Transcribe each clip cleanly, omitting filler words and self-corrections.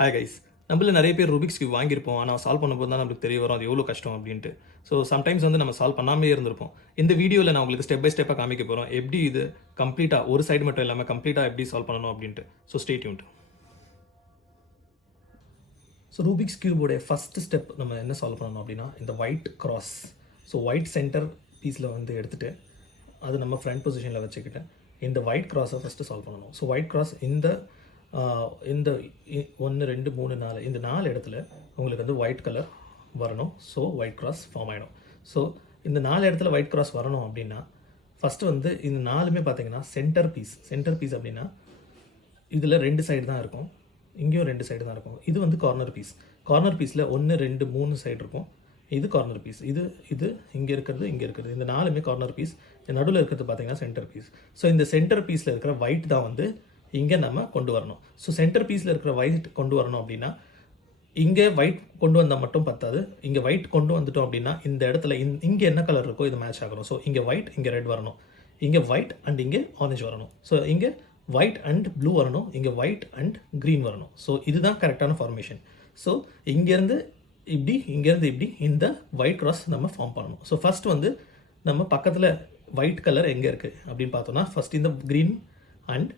Hi guys, நம்மள நிறைய பேர் ரூபிக்ஸ் கியூப் வாங்கியிருப்போம். ஆனால் சால்வ் பண்ணும்போது தான் நமக்கு தெரிய வரும் அது எவ்வளோ கஷ்டம் அப்படின்ட்டு. ஸோ சம்டைம்ஸ் நம்ம சால்வ் பண்ணாமே இருந்திருப்போம். இந்த வீடியோவில் நான் உங்களுக்கு ஸ்டெப் பை ஸ்டெப்பாக காமிக்க போகிறோம். எப்படி இது கம்ப்ளீட்டாக ஒரு சைடு மட்டும் இல்லாமல் கம்ப்ளீட்டாக எப்படி சால்வ் பண்ணணும் அப்படின்ட்டு. So stay tuned. So Rubik's கியூபோடைய ஃபஸ்ட் ஸ்டெப் நம்ம என்ன சால்வ் பண்ணணும் அப்படின்னா இந்த white cross. So white centre பீஸில் எடுத்துகிட்டு அது நம்ம ஃப்ரண்ட் பொசிஷனில் வச்சுக்கிட்டு இந்த ஒயிட் கிராஸை ஃபஸ்ட்டு சால்வ் பண்ணணும். ஸோ ஒயிட் கிராஸ் இந்த 1 2 3 4 இந்த 4 இடத்துல உங்களுக்கு ஒயிட் கலர் வரணும். ஸோ ஒயிட் கிராஸ் ஃபார்ம் ஆகிடும். ஸோ இந்த 4 இடத்துல ஒயிட் கிராஸ் வரணும் அப்படின்னா ஃபஸ்ட்டு இந்த 4மே பார்த்தீங்கன்னா சென்டர் பீஸ் அப்படின்னா இதில் 2 சைடு தான் இருக்கும், இங்கேயும் 2 சைடு தான் இருக்கும். இது கார்னர் பீஸில் 1 2 3 சைடு இருக்கும். இது கார்னர் பீஸ், இது இங்கே இருக்கிறது, இந்த 4மே கார்னர் பீஸ். நடுவில் இருக்கிறது பார்த்தீங்கன்னா சென்டர் பீஸ். ஸோ இந்த சென்டர் பீஸில் இருக்கிற ஒயிட் தான் இங்கே நம்ம கொண்டு வரணும். ஸோ சென்டர் பீஸில் இருக்கிற ஒயிட் கொண்டு வரணும் அப்படின்னா இங்கே ஒயிட் கொண்டு வந்தால் மட்டும் பத்தாது. இங்கே ஒயிட் கொண்டு வந்துட்டோம் அப்படின்னா இந்த இடத்துல இங்கே என்ன கலர் இருக்கோ இது மேட்ச் ஆகணும். ஸோ இங்கே ஒயிட், இங்கே ரெட் வரணும். இங்கே ஒயிட் அண்ட் இங்கே ஆரஞ்சு வரணும். ஸோ இங்கே ஒயிட் அண்ட் ப்ளூ வரணும். இங்கே ஒயிட் அண்ட் க்ரீன் வரணும். ஸோ இதுதான் கரெக்டான ஃபார்மேஷன். ஸோ இங்கேருந்து இப்படி இந்த ஒயிட் கிராஸ் நம்ம ஃபார்ம் பண்ணணும். ஸோ ஃபஸ்ட் நம்ம பக்கத்தில் ஒயிட் கலர் எங்கே இருக்குது அப்படின்னு பார்த்தோன்னா ஃபஸ்ட் இந்த க்ரீன் அண்ட்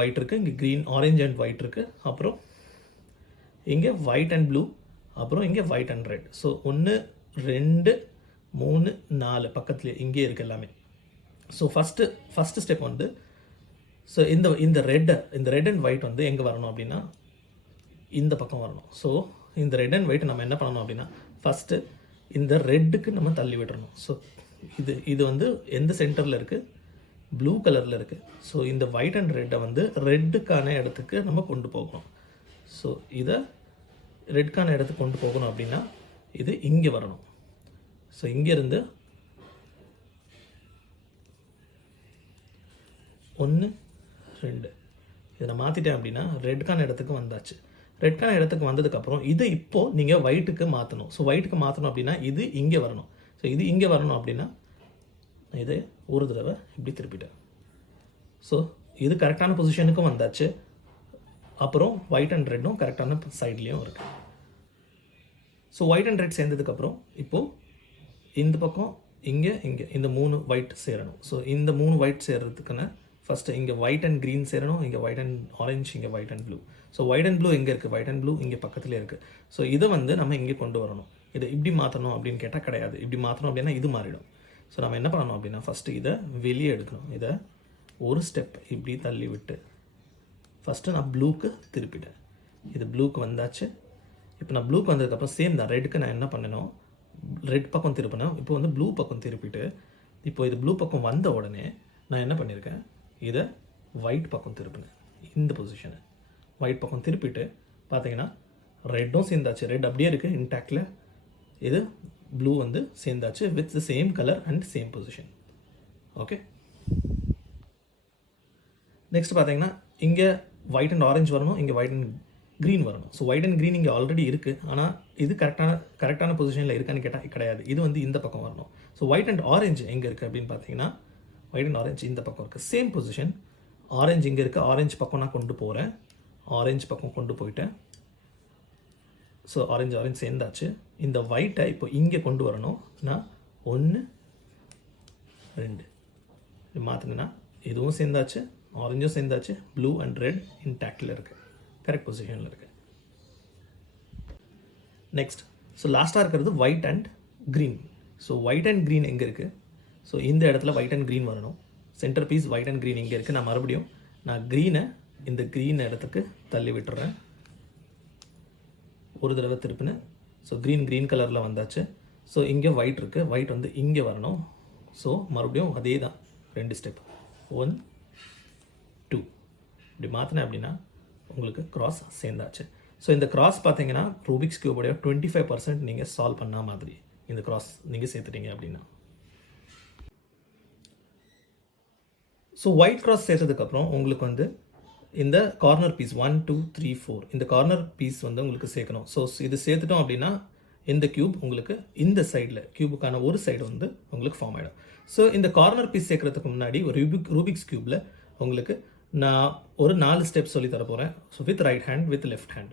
ஒயிட் இருக்குது. இங்கே க்ரீன், ஆரஞ்சு அண்ட் ஒயிட் இருக்குது. அப்புறம் இங்கே ஒயிட் அண்ட் ப்ளூ, அப்புறம் இங்கே ஒயிட் அண்ட் ரெட். ஸோ 1 2 3 4 பக்கத்துலேயே இங்கே இருக்குது எல்லாமே. ஸோ ஃபஸ்ட்டு ஸ்டெப் ஸோ இந்த ரெட் அண்ட் ஒயிட் எங்கே வரணும் அப்படின்னா இந்த பக்கம் வரணும். ஸோ இந்த ரெட் அண்ட் ஒயிட் நம்ம என்ன பண்ணணும் அப்படின்னா ஃபஸ்ட்டு இந்த ரெட்டுக்கு நம்ம தள்ளி விடணும். ஸோ இது எந்த சென்டரில் இருக்குது? ப்ளூ கலரில் இருக்குது. ஸோ இந்த ஒயிட் அண்ட் ரெட்டை ரெட்டுக்கான இடத்துக்கு நம்ம கொண்டு போகணும். ஸோ இதை ரெட்கான இடத்துக்கு கொண்டு போகணும் அப்படின்னா இது இங்கே வரணும். ஸோ இங்கேருந்து 1 2 இதை நான் மாற்றிட்டேன் அப்படின்னா ரெட்கான இடத்துக்கு வந்தாச்சு. ரெட்கான இடத்துக்கு வந்ததுக்கப்புறம் இதை இப்போது நீங்கள் ஒயிட்டுக்கு மாற்றணும். ஸோ ஒயிட்டுக்கு மாற்றணும் அப்படின்னா இது இங்கே வரணும். ஸோ இது இங்கே வரணும் அப்படின்னா இதை ஒரு தடவை இப்படி திருப்பிட்டேன். ஸோ இது கரெக்டான பொசிஷனுக்கும் வந்தாச்சு. அப்புறம் ஒயிட் அண்ட் ரெட்டும் கரெக்டான சைட்லேயும் இருக்குது. ஸோ ஒயிட் அண்ட் ரெட் சேர்ந்ததுக்கப்புறம் இப்போது இந்த பக்கம் இங்கே இந்த 3 ஒயிட் சேரணும். ஸோ இந்த 3 ஒயிட் சேர்கிறதுக்குன்னு ஃபஸ்ட்டு இங்கே ஒயிட் அண்ட் க்ரீன் சேரணும். இங்கே ஒயிட் அண்ட் ஆரஞ்சு, இங்கே white and blue. So white and blue எங்கே இருக்குது? ஒயிட் அண்ட் ப்ளூ இங்கே பக்கத்துலேயே இருக்குது. ஸோ இதை நம்ம இங்கே கொண்டு வரணும். இதை இப்படி மாற்றணும் அப்படின்னு கேட்டால் கிடையாது. இப்படி மாற்றணும் அப்படின்னா இது மாறிடும். ஸோ நம்ம என்ன பண்ணணும் அப்படின்னா ஃபஸ்ட்டு இதை வெளியே எடுக்கணும். இதை ஒரு ஸ்டெப் இப்படி தள்ளி விட்டு ஃபஸ்ட்டு நான் ப்ளூக்கு திருப்பிட்டேன். இது ப்ளூக்கு வந்தாச்சு. இப்போ நான் ப்ளூக்கு வந்ததுக்கப்புறம் சேம் தான் ரெட்டுக்கு நான் என்ன பண்ணணும், ரெட் பக்கம் திருப்பினேன். இப்போ ப்ளூ பக்கம் திருப்பிட்டு இப்போ இது ப்ளூ பக்கம் வந்த உடனே நான் என்ன பண்ணியிருக்கேன், இதை ஒயிட் பக்கம் திருப்பினேன். இந்த பொசிஷனை ஒயிட் பக்கம் திருப்பிட்டு பார்த்தீங்கன்னா ரெட்டும் சேர்ந்தாச்சு. ரெட் அப்படியே இருக்குது இன்டாக்டில். இது ப்ளூ சேர்ந்தாச்சு with the same colour and same position. Okay, next பார்த்தீங்கன்னா இங்கே ஒயிட் அண்ட் ஆரஞ்சு வரணும், இங்கே ஒயிட் அண்ட் க்ரீன் வரணும். ஸோ ஒயிட் அண்ட் க்ரீன் இங்கே ஆல்ரெடி இருக்குது. ஆனால் இது கரெக்டான பொசிஷனில் இருக்கான்னு கேட்டால் கிடையாது. இது இந்த பக்கம் வரணும். ஸோ ஒயிட் அண்ட் ஆரஞ்சு எங்கே இருக்குது அப்படின்னு பார்த்தீங்கன்னா ஒயிட் அண்ட் ஆரஞ்சு இந்த பக்கம் இருக்குது. Same position. ஆரஞ்சு இங்கே இருக்குது. ஆரஞ்சு பக்கம் நான் கொண்டு போகிறேன். ஆரஞ்சு பக்கம் கொண்டு போயிட்டேன். ஸோ ஆரஞ்சு சேர்ந்தாச்சு. இந்த ஒயிட்டை இப்போ இங்கே கொண்டு வரணும். நான் 1 2 இது மாற்றினா இதுவும் சேர்ந்தாச்சு, ஆரஞ்சும் சேர்ந்தாச்சு. ப்ளூ அண்ட் ரெட் இன்டாக்டில் இருக்குது, கரெக்ட் பொசிஷனில் இருக்குது. நெக்ஸ்ட் ஸோ லாஸ்ட்டாக இருக்கிறது white and green. So white and green எங்கே இருக்குது? ஸோ இந்த இடத்துல ஒயிட் அண்ட் க்ரீன் வரணும். Centre piece white and green இங்கே இருக்குது. நான் மறுபடியும் க்ரீனை இந்த க்ரீன் இடத்துக்கு தள்ளி விட்டுறேன். ஒரு தடவை திருப்பினேன். ஸோ க்ரீன் கலரில் வந்தாச்சு. ஸோ இங்கே ஒயிட் இருக்குது. ஒயிட் இங்கே வரணும். ஸோ மறுபடியும் அதே தான் 2 ஸ்டெப். 1 2 இப்படி மாற்றினேன் அப்படின்னா உங்களுக்கு கிராஸ் சேர்ந்தாச்சு. ஸோ இந்த கிராஸ் பார்த்தீங்கன்னா ரூபிக்ஸ் கியூபோடைய 25% நீங்கள் சால்வ் பண்ண மாதிரி இந்த கிராஸ் நீங்கள் சேர்த்துட்டீங்க அப்படின்னா. ஸோ ஒயிட் கிராஸ் சேர்த்ததுக்கப்புறம் உங்களுக்கு இந்த கார்னர் பீஸ் 1 2 3 4 இந்த கார்னர் பீஸ் உங்களுக்கு சேர்க்கணும். ஸோ இது சேர்த்துட்டோம் அப்படின்னா இந்த கியூப் உங்களுக்கு இந்த சைடில் கியூபுக்கான ஒரு சைடு உங்களுக்கு ஃபார்ம் ஆகிடும். ஸோ இந்த கார்னர் பீஸ் சேர்க்கறதுக்கு முன்னாடி ஒரு ரூபிக்ஸ் கியூப்பில் உங்களுக்கு நான் ஒரு 4 ஸ்டெப் சொல்லி தர போகிறேன். So with right hand with left hand.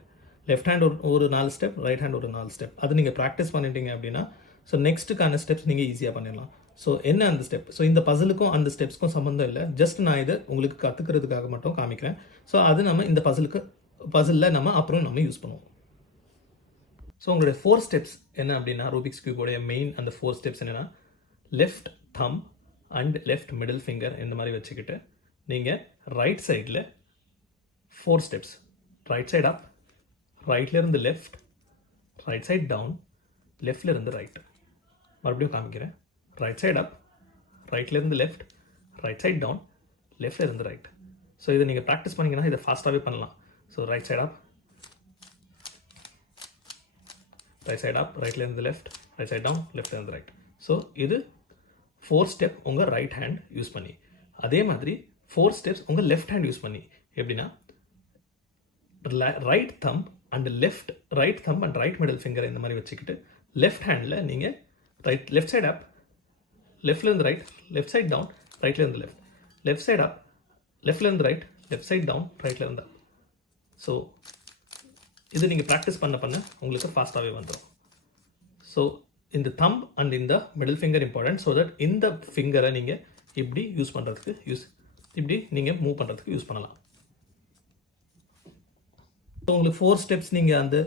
Left hand ஒரு 4 ஸ்டெப், ரைட் ஹேண்ட் ஒரு 4 ஸ்டெப். அது நீங்கள் ப்ராக்டிஸ் பண்ணிட்டீங்க அப்படின்னா ஸோ நெக்ஸ்ட்டுக்கான ஸ்டெப்ஸ் நீங்கள் ஈஸியாக பண்ணிடலாம். ஸோ என்ன அந்த ஸ்டெப்? ஸோ இந்த பசிலுக்கும் அந்த ஸ்டெப்ஸ்க்கும் சம்மந்தம் இல்லை. ஜஸ்ட் நான் இதை உங்களுக்கு கற்றுக்கிறதுக்காக மட்டும் காமிக்கிறேன். ஸோ அது நம்ம இந்த பசிலில் நம்ம அப்புறம் நம்ம யூஸ் பண்ணுவோம். ஸோ உங்களுடைய 4 ஸ்டெப்ஸ் என்ன அப்படின்னா, ரூபிக்ஸ் கியூபோடைய மெயின் அந்த 4 ஸ்டெப்ஸ் என்னென்னா, left thumb and left middle finger இந்த மாதிரி வச்சுக்கிட்டு நீங்கள் ரைட் சைடில் 4 ஸ்டெப்ஸ். ரைட் சைட் அப், ரைட்லேருந்து லெஃப்ட், ரைட் சைட் டவுன், லெஃப்ட்லேருந்து ரைட். மறுபடியும் காமிக்கிறேன். ரைட் சைட் அப், ரைட்லேருந்து லெஃப்ட், ரைட் சைட் டவுன், லெஃப்ட்லேருந்து ரைட். ஸோ இதை நீங்கள் ப்ராக்டிஸ் பண்ணிங்கன்னா இதை ஃபாஸ்ட்டாகவே பண்ணலாம். So right side up, right side up, ரைட்லேருந்து லெஃப்ட், ரைட் சைட் டவுன், லெஃப்ட்லேருந்து ரைட். ஸோ இது 4 ஸ்டெப் உங்கள் ரைட் ஹேண்ட் யூஸ் பண்ணி. அதே மாதிரி 4 ஸ்டெப்ஸ் உங்கள் லெஃப்ட் ஹேண்ட் யூஸ் பண்ணி. எப்படின்னா, right thumb and right thumb and right middle finger இந்த மாதிரி வச்சுக்கிட்டு லெஃப்ட் ஹேண்டில் நீங்கள் லெஃப்ட் சைட் அப், லெஃப்ட்லேருந்து ரைட், லெஃப்ட் சைட் டவுன், ரைட்லேருந்து லெஃப்ட், லெஃப்ட் சைட் அப், லெஃப்ட்லேருந்து ரைட், லெஃப்ட் சைட் டவுன், ரைட்லேருந்து அப். ஸோ இது நீங்கள் ப்ராக்டிஸ் பண்ண உங்களுக்கு ஃபாஸ்ட்டாகவே வந்துடும். ஸோ இந்த தம் அண்ட் இந்த middle finger important. So that இந்த ஃபிங்கரை நீங்கள் இப்படி யூஸ் பண்ணுறதுக்கு இப்படி நீங்கள் மூவ் பண்ணுறதுக்கு யூஸ் பண்ணலாம். ஸோ உங்களுக்கு 4 ஸ்டெப்ஸ் நீங்கள் அந்த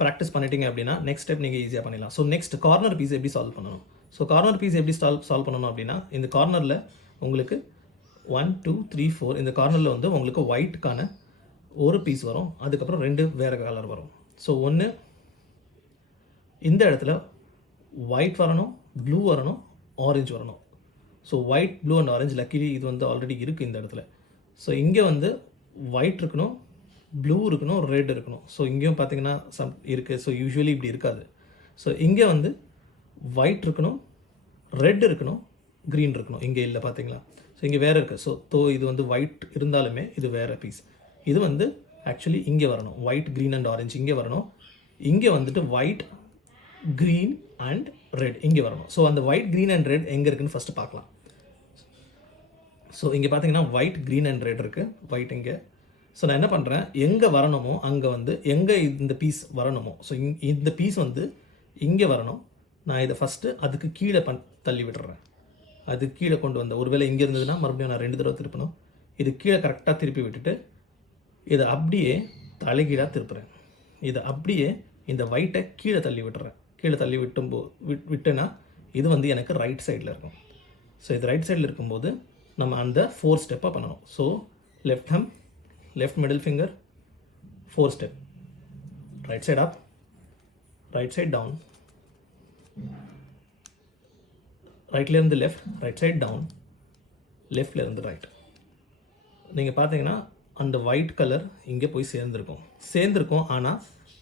ப்ராக்டிஸ் பண்ணிட்டீங்க அப்படின்னா நெக்ஸ்ட் ஸ்டெப் நீங்கள் ஈஸியாக பண்ணிடலாம். ஸோ நெக்ஸ்ட் கார்னர் பீஸ் எப்படி சால்வ் பண்ணணும்? ஸோ கார்னர் பீஸ் எப்படி சால்வ் பண்ணணும் அப்படின்னா, இந்த கார்னரில் உங்களுக்கு 1 2 3 4 இந்த கார்னரில் வந்து உங்களுக்கு ஒயிட்டுக்கான ஒரு பீஸ் வரும். அதுக்கப்புறம் 2 வேறு கலர் வரும். ஸோ ஒன்று இந்த இடத்துல ஒயிட் வரணும், ப்ளூ வரணும், ஆரஞ்சு வரணும். So white, blue and orange luckily இது வந்து ஆல்ரெடி இருக்குது இந்த இடத்துல. ஸோ இங்கே வந்து ஒயிட் இருக்கணும், ப்ளூ இருக்கணும், ரெட் இருக்கணும். ஸோ இங்கேயும் பார்த்தீங்கன்னா இருக்குது. ஸோ யூஸ்வலி இப்படி இருக்காது. ஸோ இங்கே வந்து ஒயிட் இருக்கணும், ரெட் இருக்கணும், க்ரீன் இருக்கணும். இங்கே இல்லை பார்த்தீங்களா? ஸோ இங்கே வேறு இருக்குது. ஸோ இது வந்து ஒயிட் இருந்தாலுமே இது வேறு பீஸ். இது வந்து ஆக்சுவலி இங்கே வரணும். ஒயிட், க்ரீன் அண்ட் ஆரஞ்சு இங்கே வரணும். இங்கே வந்துட்டு ஒயிட், க்ரீன் அண்ட் ரெட் இங்கே வரணும். ஸோ அந்த ஒயிட், க்ரீன் அண்ட் ரெட் எங்கே இருக்குன்னு ஃபஸ்ட்டு பார்க்கலாம். ஸோ இங்கே பார்த்தீங்கன்னா ஒயிட், க்ரீன் அண்ட் ரெட் இருக்குது. ஒயிட் இங்கே. ஸோ நான் என்ன பண்ணுறேன், எங்கே வரணுமோ அங்கே வந்து எங்கே இந்த பீஸ் வரணுமோ, ஸோ இந்த பீஸ் வந்து இங்கே வரணும். நான் இதை ஃபஸ்ட்டு அதுக்கு கீழே தள்ளி விட்டுறேன். அது கீழே கொண்டு வந்த ஒருவேளை இங்கே இருந்ததுன்னா மறுபடியும் நான் 2 தடவை திருப்பணும். இது கீழே கரெக்டாக திருப்பி விட்டுட்டு இதை அப்படியே தலைகீழாக திருப்புறேன். இதை அப்படியே இந்த ஒயிட்டை கீழே தள்ளி விட்டுறேன். கீழே தள்ளி விட்டேன்னா இது வந்து எனக்கு ரைட் சைடில் இருக்கும். ஸோ இது ரைட் சைடில் இருக்கும்போது நம்ம அந்த 4 ஸ்டெப்பாக பண்ணணும். So left hand, left middle finger, 4 step. Right side up, right side down, ரைட்லேருந்து லெஃப்ட், ரைட் சைட் டவுன், லெஃப்ட்லேருந்து ரைட். நீங்கள் பார்த்தீங்கன்னா அந்த ஒயிட் கலர் இங்கே போய் சேர்ந்துருக்கும். ஆனால்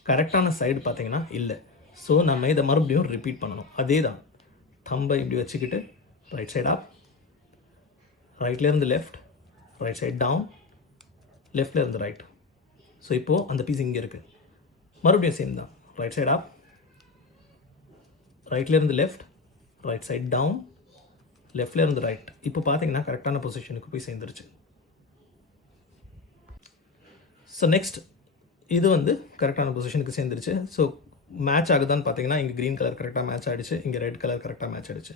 கரெக்டான சைடு பார்த்தீங்கன்னா இல்லை. ஸோ நம்ம இதை மறுபடியும் ரிப்பீட் பண்ணணும். அதே தான், தம்பை இப்படி வச்சுக்கிட்டு ரைட் சைட் அப், ரைட்லேருந்து லெஃப்ட், ரைட் சைட் டவுன், லெஃப்ட்லேருந்து ரைட். ஸோ இப்போது அந்த பீஸ் இங்கே இருக்குது. மறுபடியும் சேம் தான். ரைட் சைட் அப், ரைட்லேருந்து லெஃப்ட், ரைட் சைட் டவுன், லெஃப்ட்லேருந்து ரைட். இப்போ பார்த்தீங்கன்னா கரெக்டான பொசிஷனுக்கு போய் சேர்ந்துருச்சு. ஸோ நெக்ஸ்ட் இது வந்து கரெக்டான பொசிஷனுக்கு சேர்ந்துருச்சு. ஸோ மேட்ச் ஆகுதான்னு பார்த்தீங்கன்னா இங்கே க்ரீன் கலர் கரெக்டாக மேட்ச் ஆகிடுச்சு, இங்கே ரெட் கலர் கரெக்டாக மேட்ச் ஆகிடுச்சு.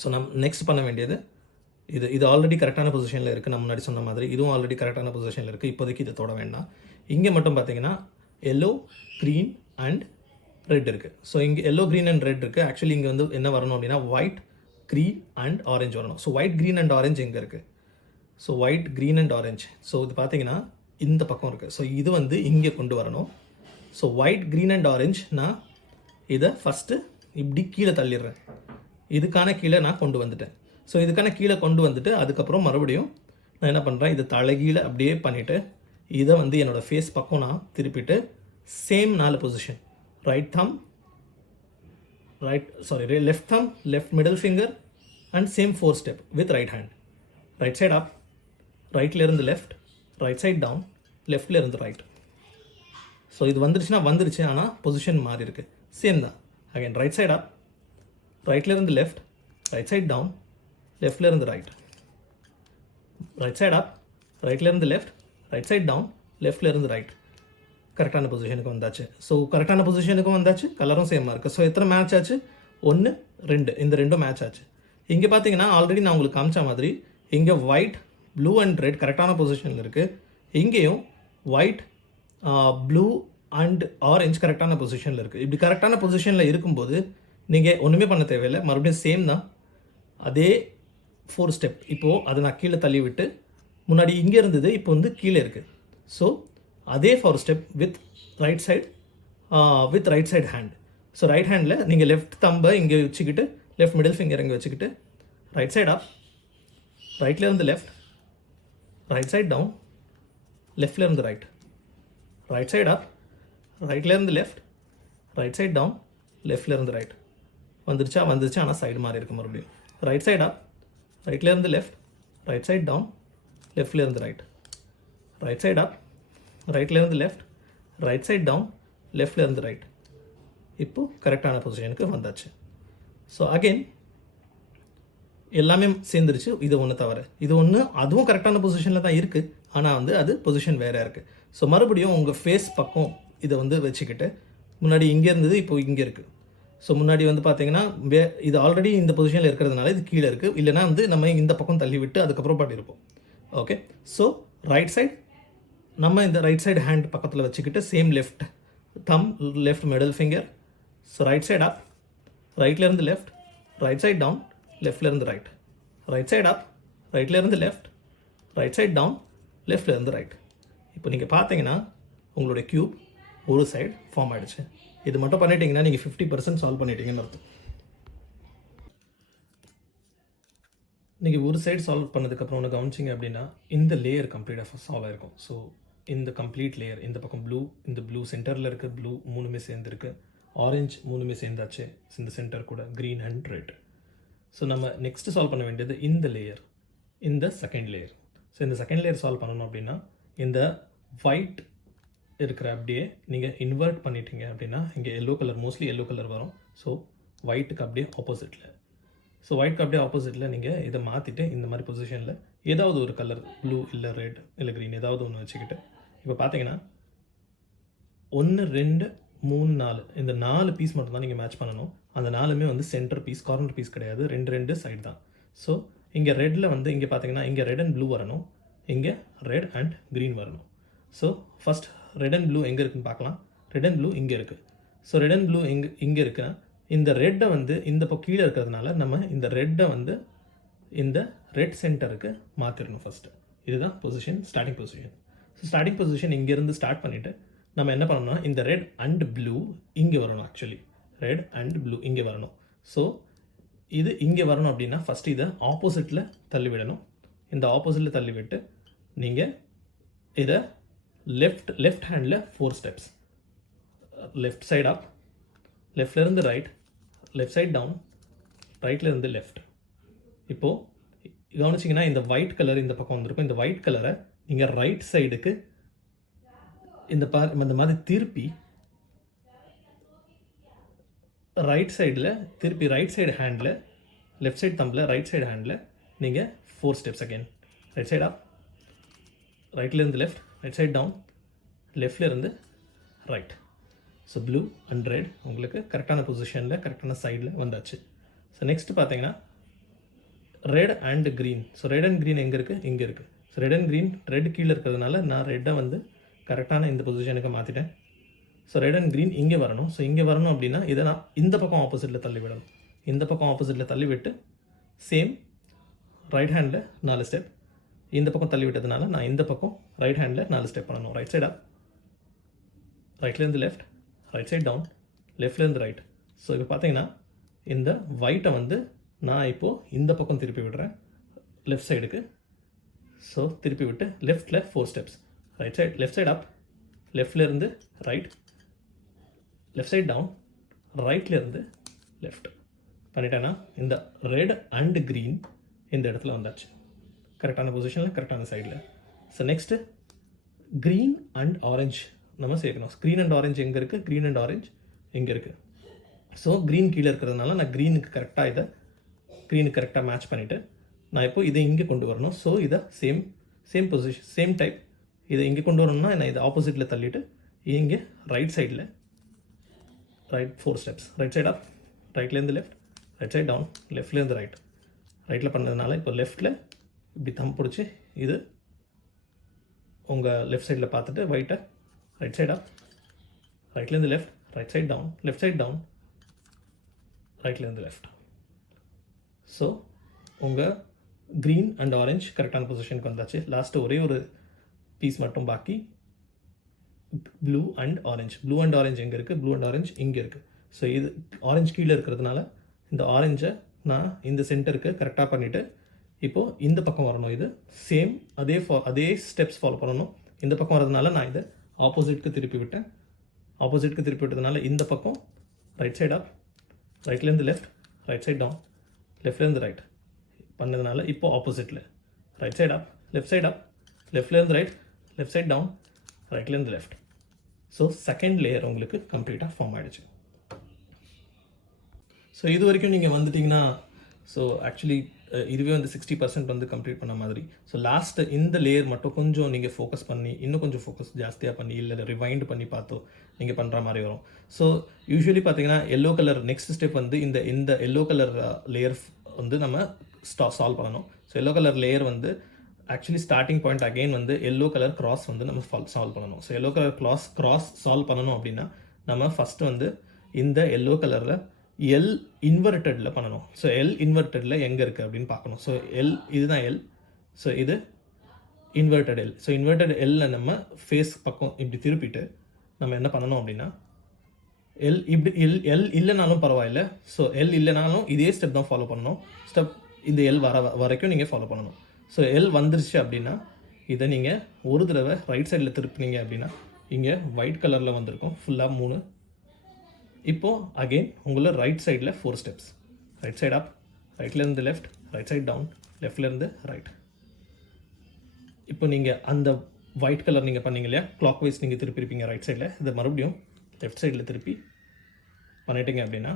ஸோ நம்ம நெக்ஸ்ட் பண்ண வேண்டியது இது ஆல்ரெடி கரெக்டான பொசிஷனில் இருக்குது. நம்ம முன்னாடி சொன்ன மாதிரி இதுவும் ஆல்ரெடி கரெக்டான பொசிஷனில் இருக்குது. இப்போதைக்கு இதை தொட வேண்டாம். இங்கே மட்டும் பார்த்தீங்கன்னா எல்லோ, க்ரீன் அண்ட் ரெட் இருக்குது. ஸோ இங்கே எல்லோ, க்ரீன் அண்ட் ரெட் இருக்குது. ஆக்சுவலி இங்கே வந்து என்ன வரணும் அப்படின்னா ஒயிட், க்ரீன் அண்ட் ஆரஞ்சு வரணும். So white, green and orange எங்கே இருக்குது? So white, green and orange. So இது பார்த்தீங்கன்னா இந்த பக்கம் இருக்குது. ஸோ இது வந்து இங்கே கொண்டு வரணும். So white, green and orange நான் இதை ஃபஸ்ட்டு இப்படி கீழே தள்ளிடுறேன். இதுக்கான கீழே நான் கொண்டு வந்துட்டேன். ஸோ இதுக்கான கீழே கொண்டு வந்துட்டு அதுக்கப்புறம் மறுபடியும் நான் என்ன பண்ணுறேன், இதை தலைகீழே அப்படியே பண்ணிவிட்டு இதை வந்து என்னோடய ஃபேஸ் பக்கம் நான் திருப்பிட்டு same 4 position. Right thumb, left thumb, left middle finger and same 4 step with right hand. Right side up, ரைட்லேருந்து லெஃப்ட், ரைட் சைட் டவுன், லெஃப்ட்லேருந்து ரைட். ஸோ இது வந்துருச்சு, ஆனால் பொசிஷன் மாறி இருக்கு. சேம் தான். அகைன் ரைட் சைட் அப், ரைட்லேருந்து லெஃப்ட், ரைட் சைட் டவுன், லெஃப்ட்லேருந்து ரைட். ரைட் சைட் அப், ரைட்லேருந்து லெஃப்ட், ரைட் சைட் டவுன், லெஃப்ட்லேருந்து ரைட். கரெக்டான பொசிஷனுக்கு வந்தாச்சு. ஸோ கரெக்டான பொசிஷனுக்கும் வந்தாச்சு, கலரும் சேமாக இருக்குது. ஸோ எத்தனை மேட்ச் ஆச்சு? 1 2, இந்த ரெண்டும் மேட்ச் ஆச்சு. இங்கே பார்த்தீங்கன்னா ஆல்ரெடி நான் உங்களுக்கு காமிச்ச மாதிரி இங்கே ஒயிட், ப்ளூ அண்ட் ரெட் கரெக்டான பொசிஷனில் இருக்குது. இங்கேயும் ஒயிட், ப்ளூ அண்ட் ஆரஞ்சு கரெக்டான பொசிஷனில் இருக்குது. இப்படி கரெக்டான பொசிஷனில் இருக்கும்போது நீங்கள் ஒன்றுமே பண்ண தேவையில்லை, மறுபடியும் சேம் தான். அதே 4 ஸ்டெப். இப்போது அதை நான் கீழே தள்ளி விட்டு, முன்னாடி இங்கே இருந்தது இப்போ வந்து கீழே இருக்குது. ஸோ அதே 4 step with right side hand. So right ஹேண்டில் நீங்கள் லெஃப்ட் தம்பை இங்கே வச்சுக்கிட்டு, லெஃப்ட் மிடில் ஃபிங்கர் இங்கே வச்சுக்கிட்டு, ரைட் சைட் அப், ரைட்லேருந்து லெஃப்ட், ரைட் சைட் டவுன், லெஃப்ட்லேருந்து ரைட், ரைட் சைட் அப், ரைட்லேருந்து லெஃப்ட், ரைட் சைட் டவுன், லெஃப்ட்லேருந்து ரைட். வந்துருச்சு. ஆனால் சைடு மாதிரி இருக்குது மறுபடியும். ரைட் சைட் அப், ரைட்லேருந்து லெஃப்ட், ரைட் சைட் டவுன், லெஃப்ட்லேருந்து ரைட், ரைட் சைட் அப், ரைட்லேருந்து லெஃப்ட், ரைட் சைட் டவுன், லெஃப்ட்லேருந்து ரைட். இப்போது கரெக்டான பொசிஷனுக்கு வந்தாச்சு. ஸோ அகெயின் எல்லாமே சேர்ந்துருச்சு. இது ஒன்று தவிர இது ஒன்று, அதுவும் கரெக்டான பொசிஷனில் தான் இருக்குது, ஆனால் வந்து அது பொசிஷன் வேறு இருக்குது. ஸோ மறுபடியும் உங்கள் ஃபேஸ் பக்கம் இதை வந்து வச்சுக்கிட்டு, முன்னாடி இங்கே இருந்தது இப்போ இங்கே இருக்குது. ஸோ முன்னாடி வந்து பார்த்தீங்கன்னா இது ஆல்ரெடி இந்த பொசிஷனில் இருக்கிறதுனால இது கீழே இருக்குது. இல்லைனா வந்து நம்ம இந்த பக்கம் தள்ளி விட்டு அதுக்கப்புறம் பாட்டு இருப்போம். ஓகே. ஸோ ரைட் சைட் நம்ம இந்த ரைட் சைடு ஹேண்ட் பக்கத்தில் வச்சுக்கிட்டு, same left thumb, left middle finger. So right side up, ரைட்லேருந்து லெஃப்ட், ரைட் சைட் டவுன், லெஃப்ட்லேருந்து ரைட், ரைட் சைட் அப், ரைட்லேருந்து லெஃப்ட், ரைட் சைட் டவுன், லெஃப்ட்லேருந்து ரைட். இப்போ நீங்கள் பார்த்தீங்கன்னா உங்களுடைய க்யூப் ஒரு சைடு ஃபார்ம் ஆகிடுச்சு. இது மட்டும் பண்ணிட்டீங்கன்னா நீங்கள் 50% சால்வ் பண்ணிட்டீங்கன்னு அர்த்தம். நீங்கள் ஒரு சைடு சால்வ் பண்ணதுக்கப்புறம் ஒன்று கவனிச்சிங்க அப்படின்னா இந்த லேயர் கம்ப்ளீட்டாக சால்வ் ஆகிருக்கும். ஸோ இந்த கம்ப்ளீட் லேயர், இந்த பக்கம் ப்ளூ, இந்த ப்ளூ சென்டரில் இருக்க ப்ளூ மூணுமே சேர்ந்துருக்கு, ஆரஞ்சு மூணுமே சேர்ந்தாச்சு இந்த சென்டர் கூட, க்ரீன் அண்ட் ரெட். ஸோ நம்ம நெக்ஸ்ட்டு சால்வ் பண்ண வேண்டியது இந்த லேயர், இந்த செகண்ட் லேயர். ஸோ இந்த செகண்ட் லேயர் சால்வ் பண்ணணும் அப்படின்னா இந்த ஒயிட் இருக்கிற அப்படியே நீங்கள் இன்வெர்ட் பண்ணிட்டீங்க அப்படின்னா இங்கே yellow colour, mostly yellow colour வரும். ஸோ ஒயிட்டுக்கு அப்படியே ஆப்போசிட்டில், ஸோ ஒயிட்க்கு அப்படியே ஆப்போசிட்டில் நீங்கள் இதை மாற்றிட்டு இந்த மாதிரி பொசிஷனில் ஏதாவது ஒரு கலர், ப்ளூ இல்லை ரெட் இல்லை க்ரீன், ஏதாவது ஒன்று வச்சுக்கிட்டு, இப்போ பார்த்தீங்கன்னா 1 2 3 4 இந்த 4 பீஸ் மட்டும் தான் நீங்கள் மேட்ச் பண்ணணும். அந்த 4மே வந்து சென்டர் பீஸ், கார்னர் பீஸ் கிடையாது, 2 சைடு தான். ஸோ இங்கே ரெட்டில் வந்து இங்கே பார்த்தீங்கன்னா இங்கே ரெட் அண்ட் ப்ளூ வரணும், இங்கே ரெட் அண்ட் க்ரீன் வரணும். So first red and blue எங்கே இருக்குன்னு பார்க்கலாம். ரெட் அண்ட் ப்ளூ இங்கே இருக்குது. ஸோ ரெட் அண்ட் ப்ளூ இங்கே இருக்குன்னா இந்த ரெட்டை வந்து இந்த இப்போ கீழே இருக்கிறதுனால நம்ம இந்த ரெட்டை வந்து இந்த ரெட் சென்டருக்கு மாற்றிடணும் ஃபஸ்ட்டு. இதுதான் position, starting position. So starting position இங்கேருந்து ஸ்டார்ட் பண்ணிவிட்டு நம்ம என்ன பண்ணணும்னா இந்த ரெட் அண்ட் ப்ளூ இங்கே வரணும். ஆக்சுவலி ரெட் அண்ட் ப்ளூ இங்கே வரணும். ஸோ இது இங்கே வரணும் அப்படின்னா ஃபஸ்ட்டு இதை ஆப்போசிட்டில் தள்ளி விடணும். இந்த ஆப்போசிட்டில் தள்ளி விட்டு நீங்கள் இதை லெஃப்ட் ஹேண்டில் 4 ஸ்டெப்ஸ், லெஃப்ட் சைட் அப், லெஃப்ட்லேருந்து ரைட், லெஃப்ட் சைட் டவுன், ரைட்லேருந்து லெஃப்ட். இப்போது கவனிச்சிங்கன்னா இந்த ஒயிட் கலர் இந்த பக்கம் வந்திருக்கும். இந்த ஒயிட் கலரை நீங்கள் ரைட் சைடுக்கு இந்த மாதிரி திருப்பி ரைட் சைடில் திருப்பி ரைட் சைடு ஹேண்டில், லெஃப்ட் சைடு தம்பில் ரைட் சைடு ஹேண்டில் நீங்கள் 4 steps again. Right side up, ரைட்லேருந்து லெஃப்ட், ரைட் சைட் டவுன், லெஃப்ட்லேருந்து right. So blue and red உங்களுக்கு கரெக்டான பொசிஷனில் கரெக்டான சைடில் வந்தாச்சு. ஸோ நெக்ஸ்ட் பார்த்தீங்கன்னா red and green. So red and green எங்கே இருக்குது? இங்கே இருக்குது. So red and green, red கீழே இருக்கிறதுனால நான் ரெட்டை வந்து கரெக்டான இந்த பொசிஷனுக்கு மாற்றிட்டேன். ஸோ ரெட் அண்ட் க்ரீன் இங்கே வரணும். ஸோ இங்கே வரணும் அப்படின்னா இதை நான் இந்த பக்கம் ஆப்போசிட்டில் தள்ளி விடணும். இந்த பக்கம் ஆப்போசிட்டில் தள்ளி விட்டு சேம் ரைட் ஹேண்டில் 4 ஸ்டெப், இந்த பக்கம் தள்ளி விட்டதுனால நான் இந்த பக்கம் ரைட் ஹேண்டில் 4 ஸ்டெப் பண்ணணும். ரைட் சைட் அப், ரைட்லேருந்து லெஃப்ட், ரைட் சைட் டவுன், லெஃப்ட்லேருந்து ரைட். ஸோ இப்போ பார்த்தீங்கன்னா இந்த ஒயிட்டை வந்து நான் இப்போது இந்த பக்கம் திருப்பி விடுறேன் லெஃப்ட் சைடுக்கு. ஸோ திருப்பி விட்டு லெஃப்டில் 4 steps, right side, left side up, லெஃப்ட்லேருந்து ரைட், லெஃப்ட் சைட் டவுன், ரைட்லேருந்து லெஃப்ட் பண்ணிட்டேன்னா இந்த ரெட் அண்ட் க்ரீன் இந்த இடத்துல வந்தாச்சு, கரெக்டான பொசிஷனில் கரெக்டான சைடில். So next green and orange நம்ம சேர்க்கணும். க்ரீன் அண்ட் ஆரஞ்சு எங்கே இருக்குது? க்ரீன் அண்ட் ஆரஞ்சு எங்கே இருக்குது? ஸோ க்ரீன் கீழே இருக்கிறதுனால நான் க்ரீனுக்கு கரெக்டாக மேட்ச் பண்ணிவிட்டு நான் இப்போ இதை இங்கே கொண்டு வரணும். ஸோ இதை சேம் பொசிஷன் சேம் டைப் இதை இங்கே கொண்டு வரணும்னா நான் இதை ஆப்போசிட்டில் தள்ளிட்டு இங்கே ரைட் சைடில் right 4 steps right side up, ரைட்லேருந்து லெஃப்ட், ரைட் சைட் டவுன், லெஃப்ட்லேருந்து ரைட். ரைட்டில் பண்ணதுனால இப்போ லெஃப்ட்டில் இப்படி தம் பிடிச்சி இது உங்கள் லெஃப்ட் சைடில் பார்த்துட்டு ஒயிட்டை ரைட் சைட் அப், ரைட்லேருந்து left, right side down, left side down, ரைட்லேருந்து லெஃப்ட். ஸோ உங்கள் க்ரீன் அண்ட் ஆரஞ்ச் கரெக்டான பொசிஷனுக்கு வந்தாச்சு. லாஸ்ட்டு ஒரே ஒரு பீஸ் மட்டும் பாக்கி, blue and orange. Blue and orange எங்கே இருக்குது? ப்ளூ அண்ட் ஆரஞ்ச் இங்கே இருக்குது. ஸோ இது ஆரஞ்ச் கீழே இருக்கிறதுனால இந்த ஆரஞ்சை நான் இந்த சென்டருக்கு கரெக்டாக பண்ணிவிட்டு இப்போது இந்த பக்கம் வரணும். இது சேம் அதே ஸ்டெப்ஸ் ஃபாலோ பண்ணணும். இந்த பக்கம் வரதுனால நான் இதை ஆப்போசிட்க்கு திருப்பி விட்டேன். ஆப்போசிட்க்கு திருப்பி விட்டதுனால இந்த பக்கம் ரைட் சைட் அப், ரைட்லேருந்து லெஃப்ட், ரைட் சைட் டவுன், லெஃப்ட்லேருந்து ரைட் பண்ணதுனால இப்போது ஆப்போசிட்டில் right side up, left side up, லெஃப்ட்லேருந்து ரைட், லெஃப்ட் சைட் டவுன், ரைட்லேருந்து லெஃப்ட். ஸோ செகண்ட் லேயர் உங்களுக்கு கம்ப்ளீட்டாக ஃபார்ம் ஆகிடுச்சு. ஸோ இது வரைக்கும் நீங்கள் வந்துட்டிங்கன்னா ஸோ ஆக்சுவலி இதுவே வந்து 60% வந்து கம்ப்ளீட் பண்ண மாதிரி. ஸோ லாஸ்ட்டு இந்த லேயர் மட்டும் கொஞ்சம் நீங்கள் ஃபோக்கஸ் பண்ணி இன்னும் கொஞ்சம் ஃபோக்கஸ் ஜாஸ்தியாக பண்ணி இல்லை ரிவைண்ட் பண்ணி பார்த்தோ நீங்கள் பண்ணுற மாதிரி வரும். ஸோ யூஸ்வலி பார்த்தீங்கன்னா எல்லோ கலர் நெக்ஸ்ட் ஸ்டெப் வந்து இந்த எல்லோ கலர் லேயர் வந்து நம்ம சால்வ் பண்ணணும். ஸோ எல்லோ கலர் லேயர் வந்து ஆக்சுவலி ஸ்டார்டிங் பாயிண்ட் அகெயின் வந்து எல்லோ கலர் கிராஸ் வந்து நம்ம சால்வ் பண்ணணும். So yellow colour cross solve பண்ணணும் அப்படின்னா நம்ம ஃபஸ்ட்டு வந்து இந்த எல்லோ கலரில் எல் இன்வெர்டடில் பண்ணணும். ஸோ எல் இன்வெர்டடில் எங்கே இருக்குது அப்படின்னு பார்க்கணும். ஸோ இதுதான் எல். ஸோ இது இன்வெர்டட் எல். ஸோ இன்வெர்டட் எல்லில் நம்ம ஃபேஸ் பக்கம் இப்படி திருப்பிட்டு நம்ம என்ன பண்ணணும் அப்படின்னா எல் இல்லைனாலும் பரவாயில்ல. ஸோ எல் இல்லைனாலும் இதே ஸ்டெப் தான் ஃபாலோ பண்ணணும். இந்த எல் வரைக்கும் நீங்கள் ஃபாலோ பண்ணணும். ஸோ எல் வந்துருச்சு அப்படின்னா இதை நீங்கள் ஒரு தடவை ரைட் சைடில் திருப்பினீங்க அப்படின்னா இங்கே ஒயிட் கலரில் வந்திருக்கும் ஃபுல்லாக 3. இப்போது அகெயின் உங்களை ரைட் சைடில் 4 ஸ்டெப்ஸ் ரைட் சைட் அப், ரைட்லேருந்து லெஃப்ட், ரைட் சைட் டவுன், லெஃப்ட்லேருந்து ரைட். இப்போ நீங்கள் அந்த ஒயிட் கலர் நீங்கள் பண்ணீங்க இல்லையா, கிளாக் வைஸ் நீங்கள் திருப்பியிருப்பீங்க ரைட் சைடில். இதை மறுபடியும் லெஃப்ட் சைடில் திருப்பி பண்ணிட்டீங்க அப்படின்னா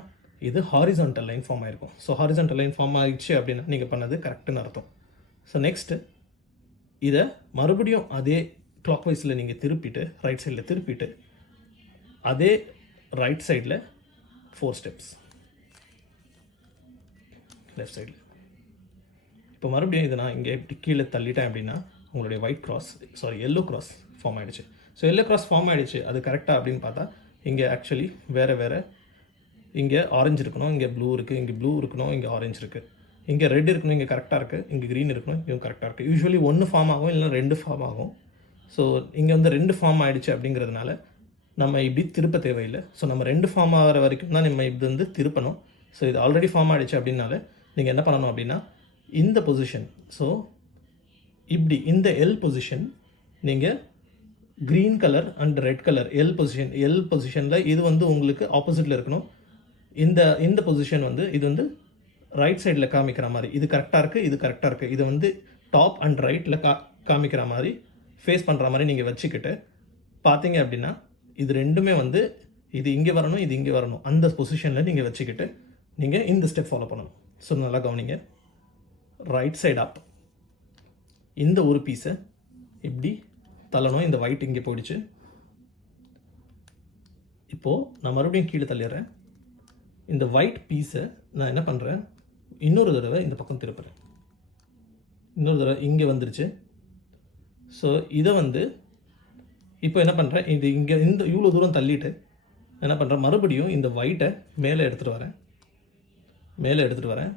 இது ஹாரிசான்டல் லைன் ஃபார்ம் ஆகிருக்கும். ஸோ ஹாரிசான்டல் லைன் ஃபார்ம் ஆகிடுச்சு அப்படின்னா நீங்கள் பண்ணது கரெக்டுன்னு அர்த்தம். ஸோ நெக்ஸ்ட்டு இதை மறுபடியும் அதே கிளாக் வைஸில் நீங்கள் திருப்பிட்டு ரைட் சைடில் திருப்பிட்டு அதே ரைட் சைடில் 4 ஸ்டெப்ஸ் லெஃப்ட் சைடில். இப்போ மறுபடியும் இதை நான் இங்கே இப்படி கீழே தள்ளிட்டேன் அப்படின்னா உங்களுடைய எல்லோ கிராஸ் ஃபார்ம் ஆகிடுச்சு. ஸோ எல்லோ கிராஸ் ஃபார்ம் ஆகிடுச்சு. அது கரெக்டாக அப்படின்னு பார்த்தா இங்கே ஆக்சுவலி வேறு இங்கே ஆரஞ்சு இருக்கணும், இங்கே ப்ளூ இருக்குது, இங்கே ப்ளூ இருக்கணும், இங்கே ஆரஞ்சு இருக்குது, இங்கே ரெட் இருக்கணும், இங்கே கரெக்டாக இருக்குது, இங்கே க்ரீன் இருக்கணும், இங்கே கரெக்டாக இருக்குது. யூஸ்வலி 1 ஃபார்ம் ஆகும் இல்லைனா 2 ஃபார்ம் ஆகும். ஸோ இங்கே வந்து 2 ஃபார்ம் ஆகிடுச்சு அப்படிங்கிறதுனால நம்ம இப்படி திருப்ப தேவையில்லை. ஸோ நம்ம 2 ஃபார்ம் ஆகிற வரைக்கும் தான் நம்ம இப்படி வந்து திருப்பணும். ஸோ இது ஆல்ரெடி ஃபார்ம் ஆகிடுச்சு அப்படின்னால நீங்கள் என்ன பண்ணணும் அப்படின்னா இந்த பொசிஷன், ஸோ இப்படி இந்த எல் பொசிஷன் நீங்கள் green colour and red colour L பொசிஷனில் இது வந்து உங்களுக்கு ஆப்போசிட்டில் இருக்கணும். இந்த பொசிஷன் வந்து இது வந்து ரைட் சைடில் காமிக்கிற மாதிரி இது கரெக்டாக இருக்குது, இது கரெக்டாக இருக்குது. இதை வந்து டாப் அண்ட் ரைட்டில் காமிக்கிற மாதிரி ஃபேஸ் பண்ணுற மாதிரி நீங்கள் வச்சுக்கிட்டு பார்த்தீங்க அப்படின்னா இது ரெண்டுமே வந்து இது இங்கே வரணும், இது இங்கே வரணும். அந்த பொசிஷனில் நீங்கள் வச்சுக்கிட்டு நீங்கள் இந்த ஸ்டெப் ஃபாலோ பண்ணணும். ஸோ நல்லா கவனிங்க. ரைட் சைட் அப், இந்த ஒரு பீஸை இப்படி தள்ளணும். இந்த ஒயிட் இங்கே போயிடுச்சு. இப்போது நான் மறுபடியும் கீழே தள்ளிடுறேன். இந்த ஒயிட் பீஸை நான் என்ன பண்ணுறேன், இன்னொரு தடவை இந்த பக்கம் திருப்புறேன். இன்னொரு தடவை இங்கே வந்துருச்சு. ஸோ இதை வந்து இப்போ என்ன பண்ணுறேன், இது இங்கே இவ்வளோ தூரம் தள்ளிட்டு என்ன பண்ணுறேன், மறுபடியும் இந்த ஒயிட்டை மேலே எடுத்துகிட்டு வரேன்.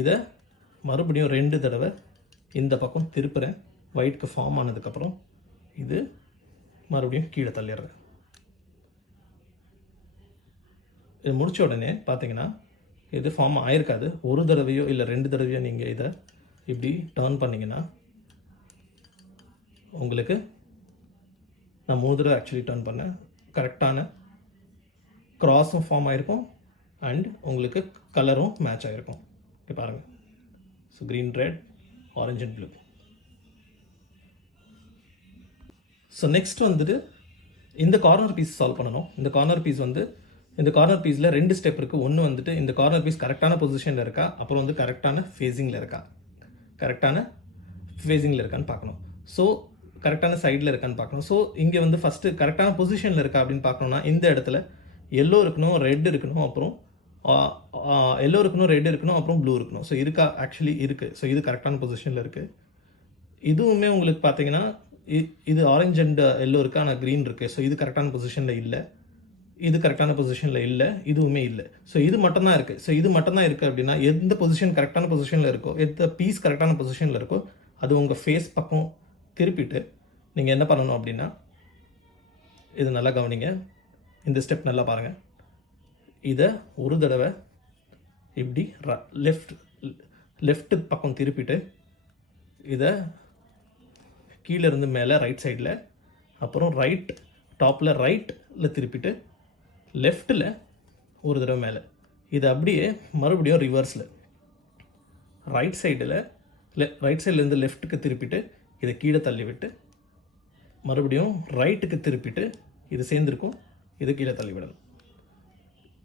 இதை மறுபடியும் 2 தடவை இந்த பக்கம் திருப்புறேன். ஒயிட்க்கு ஃபார்ம் ஆனதுக்கப்புறம் இது மறுபடியும் கீழே தள்ளிடுறேன். இது முடித்த உடனே பார்த்தீங்கன்னா இது ஃபார்ம் ஆயிருக்காது. ஒரு தடவையோ இல்லை 2 தடவையோ நீங்கள் இதை இப்படி டர்ன் பண்ணிங்கன்னா உங்களுக்கு, நான் 3 தடவை ஆக்சுவலி டர்ன் பண்ணேன், கரெக்டான க்ராஸும் ஃபார்ம் ஆகிருக்கும் அண்ட் உங்களுக்கு கலரும் மேட்ச் ஆகிருக்கும். இப்போ பாருங்கள். So green, red, orange and blue. So next வந்துட்டு இந்த கார்னர் பீஸ் சால்வ் பண்ணணும். இந்த கார்னர் பீஸில் 2 ஸ்டெப் இருக்குது. ஒன்று வந்துட்டு இந்த கார்னர் பீஸ் கரெக்டான பொசிஷனில் இருக்கா, அப்புறம் வந்து கரெக்டான ஃபேஸிங்கில் இருக்கா. கரெக்டான ஃபேஸிங்கில் இருக்கான்னு பார்க்கணும். ஸோ கரெக்டான சைடில் இருக்கான்னு பார்க்கணும். ஸோ இங்கே வந்து ஃபஸ்ட்டு கரெக்டான பொசிஷனில் இருக்கா அப்படின்னு பார்க்கணுன்னா இந்த இடத்துல எல்லோ இருக்கணும், ரெட் இருக்கணும், அப்புறம் எல்லோ இருக்கணும், ரெட் இருக்கணும், அப்புறம் ப்ளூ இருக்கணும். ஸோ இருக்கா? ஆக்சுவலி இருக்குது. ஸோ இது கரெக்டான பொசிஷனில் இருக்குது. இதுவுமே உங்களுக்கு பார்த்தீங்கன்னா இது ஆரஞ்சு அண்ட் எல்லோ இருக்குது, ஆனால் க்ரீன் இருக்குது. ஸோ இது கரெக்டான பொசிஷனில் இல்லை, இது கரெக்டான பொசிஷனில் இல்லை, இதுவுமே இல்லை. ஸோ இது மட்டும்தான் இருக்குது. ஸோ இது மட்டும்தான் இருக்குது அப்படின்னா எந்த பொசிஷன் கரெக்டான பொசிஷனில் இருக்கோ, எந்த பீஸ் கரெக்டான பொசிஷனில் இருக்கோ அது உங்கள் ஃபேஸ் பக்கம் திருப்பிட்டு நீங்கள் என்ன பண்ணணும் அப்படின்னா, இது நல்லா கவனிங்க, இந்த ஸ்டெப் நல்லா பாருங்கள். இதை ஒரு தடவை இப்படி லெஃப்ட் பக்கம் திருப்பிட்டு இதை கீழே இருந்து மேலே ரைட் சைடில், அப்புறம் ரைட் டாப்பில் ரைட்டில் திருப்பிட்டு லெஃப்ட்டில் ஒரு தடவை மேலே, இது அப்படியே மறுபடியும் ரிவர்ஸில் ரைட் சைட்லேருந்து லெஃப்ட்டுக்கு திருப்பிட்டு இதை கீழே தள்ளி விட்டு மறுபடியும் ரைட்டுக்கு திருப்பிட்டு இது சேர்ந்துருக்கும், இது கீழே தள்ளி விடணும்.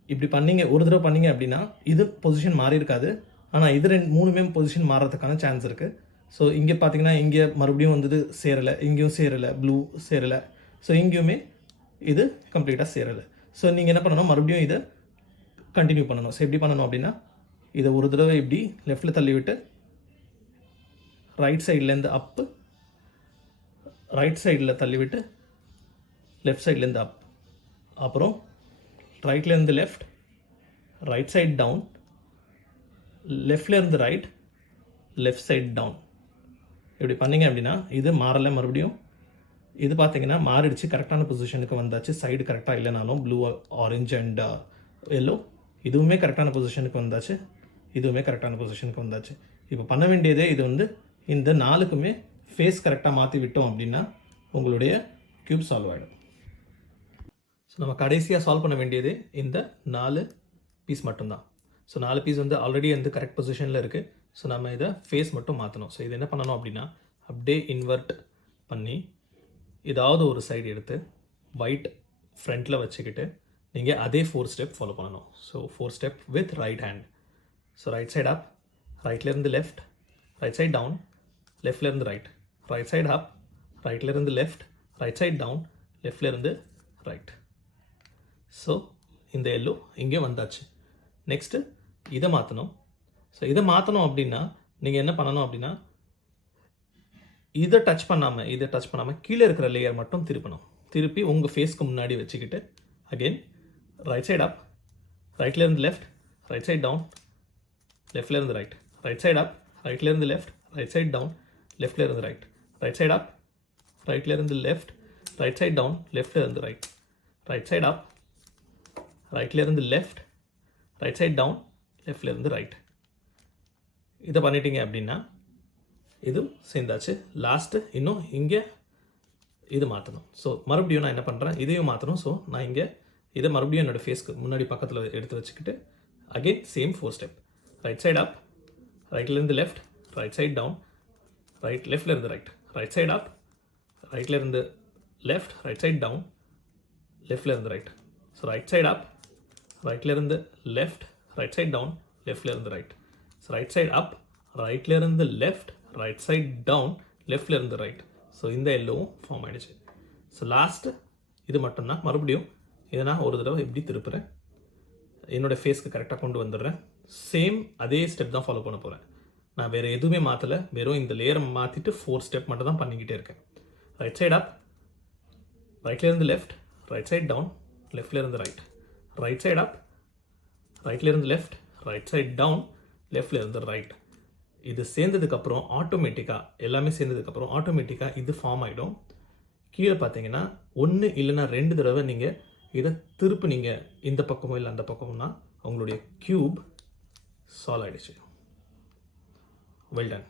இப்படி பண்ணிங்க, ஒரு தடவை பண்ணிங்க அப்படின்னா இது பொசிஷன் மாறி இருக்காது, ஆனால் இது மூணுமே பொசிஷன் மாறுறதுக்கான சான்ஸ் இருக்குது. ஸோ இங்கே பார்த்தீங்கன்னா இங்கே மறுபடியும் வந்தது சேரலை, இங்கேயும் சேரலை, ப்ளூ சேரலை, ஸோ இங்கேயுமே இது கம்ப்ளீட்டாக சேரலை. ஸோ நீங்கள் என்ன பண்ணணும், மறுபடியும் இதை கண்டினியூ பண்ணணும். ஸோ எப்படி பண்ணணும் அப்படின்னா, இதை ஒரு தடவை இப்படி லெஃப்டில் தள்ளி விட்டு ரைட் சைட்லேருந்து அப்பு, ரைட் சைடில் தள்ளி விட்டு லெஃப்ட் சைட்லேருந்து அப், அப்புறம் ரைட்லேருந்து லெஃப்ட், ரைட் சைட் டவுன், லெஃப்ட்லேருந்து ரைட், லெஃப்ட் சைட் டவுன். இப்படி பண்ணிங்க அப்படின்னா இது மாறலை. மறுபடியும் இது பார்த்தீங்கன்னா மாறிடுச்சு, கரெக்டான பொசிஷனுக்கு வந்தாச்சு. சைடு கரெக்டாக இல்லைனாலும் ப்ளூ, ஆரஞ்சு அண்ட் எல்லோ இதுவுமே கரெக்டான பொசிஷனுக்கு வந்தாச்சு, இதுவுமே கரெக்டான பொசிஷனுக்கு வந்தாச்சு. இப்போ பண்ண வேண்டியதே இது வந்து இந்த 4க்குமே ஃபேஸ் கரெக்டாக மாற்றி விட்டோம் அப்படின்னா உங்களுடைய க்யூப் சால்வ் ஆகிடும். ஸோ நம்ம கடைசியாக சால்வ் பண்ண வேண்டியது இந்த 4 பீஸ் மட்டும்தான். ஸோ 4 பீஸ் வந்து ஆல்ரெடி வந்து கரெக்ட் பொசிஷனில் இருக்குது. ஸோ நம்ம இதை ஃபேஸ் மட்டும் மாற்றணும். ஸோ இது என்ன பண்ணணும் அப்படின்னா, அப்படியே இன்வெர்ட் பண்ணி ஏதாவது ஒரு சைடு எடுத்து ஒயிட் ஃப்ரண்ட்டில் வச்சுக்கிட்டு நீங்கள் அதே 4 ஸ்டெப் ஃபாலோ பண்ணணும். So 4 step with right hand. So right side up, ரைட்லேருந்து லெஃப்ட், ரைட் சைட் டவுன், லெஃப்ட்லேருந்து ரைட், ரைட் சைட் அப், ரைட்லேருந்து லெஃப்ட், ரைட் சைட் டவுன், லெஃப்ட்லேருந்து ரைட். ஸோ இந்த எல்லோ இங்கே வந்தாச்சு. நெக்ஸ்ட்டு இதை மாற்றணும். ஸோ இதை மாற்றணும் அப்படின்னா நீங்கள் என்ன பண்ணணும் அப்படின்னா, இதை டச் பண்ணாமல் கீழே இருக்கிற லேயர் மட்டும் திருப்பணும். திருப்பி உங்கள் ஃபேஸ்க்கு முன்னாடி வச்சுக்கிட்டு அகெயின் ரைட் சைட் அப், ரைட்லேருந்து லெஃப்ட், ரைட் சைட் டவுன், லெஃப்ட்லேருந்து ரைட், ரைட் சைட் அப், ரைட்லேருந்து லெஃப்ட், ரைட் சைட் டவுன், லெஃப்ட்லேருந்து ரைட், ரைட் சைட் அப், ரைட்லேருந்து லெஃப்ட், ரைட் சைட் டவுன், லெஃப்ட்லேருந்து ரைட், ரைட் சைட் அப், ரைட்லேருந்து லெஃப்ட், ரைட் சைட் டவுன், லெஃப்ட்லேருந்து right. இதை பண்ணிட்டீங்க அப்படின்னா இதுவும் சேர்ந்தாச்சு. லாஸ்ட்டு இன்னும் இங்கே இது மாற்றணும். ஸோ மறுபடியும் நான் என்ன பண்ணுறேன், இதையும் மாற்றணும். ஸோ நான் இங்கே இதை மறுபடியும் என்னோடய ஃபேஸ்க்கு முன்னாடி பக்கத்தில் எடுத்து வச்சுக்கிட்டு again same 4 step. Right side up, ரைட்லேருந்து லெஃப்ட், ரைட் சைட் டவுன், லெஃப்ட்லேருந்து ரைட், ரைட் சைட் அப், ரைட்லேருந்து லெஃப்ட், ரைட் சைட் டவுன், லெஃப்ட்லேருந்து right. So right side up, ரைட்லேருந்து லெஃப்ட், ரைட் சைட் டவுன், லெஃப்ட்லேருந்து right. So right side up, ரைட்லேருந்து left, right side down, லெஃப்ட்லேருந்து right. So இந்த எல்லோவும் form ஆகிடுச்சு. ஸோ லாஸ்ட்டு இது மட்டும்தான். மறுபடியும் இதை நான் ஒரு தடவை எப்படி திருப்புறேன், என்னோடய ஃபேஸ்க்கு கரெக்டாக கொண்டு வந்துடுறேன். சேம் அதே ஸ்டெப் தான் ஃபாலோ பண்ண போகிறேன். நான் வேறு எதுவுமே மாற்றலை, வெறும் இந்த லேயரை மாற்றிட்டு 4 ஸ்டெப் மட்டும் தான் பண்ணிக்கிட்டே இருக்கேன். ரைட் சைட் அப், ரைட்லேருந்து லெஃப்ட், ரைட் சைட் டவுன், லெஃப்ட்லேருந்து ரைட், ரைட் சைட் அப், ரைட்லேருந்து லெஃப்ட், ரைட் சைட் டவுன், லெஃப்ட்லேருந்து ரைட். இது சேர்ந்ததுக்கப்புறம் ஆட்டோமேட்டிக்காக எல்லாமே சேர்ந்ததுக்கப்புறம் ஆட்டோமேட்டிக்காக இது ஃபார்ம் ஆகிடும். கீழே பார்த்தீங்கன்னா 1 இல்லைன்னா 2 தடவை நீங்கள் இதை திருப்பி நீங்கள் இந்த பக்கமோ இல்லை அந்த பக்கம்னா உங்களுடைய க்யூப் சால்வ் ஆகிடுச்சு. Well done.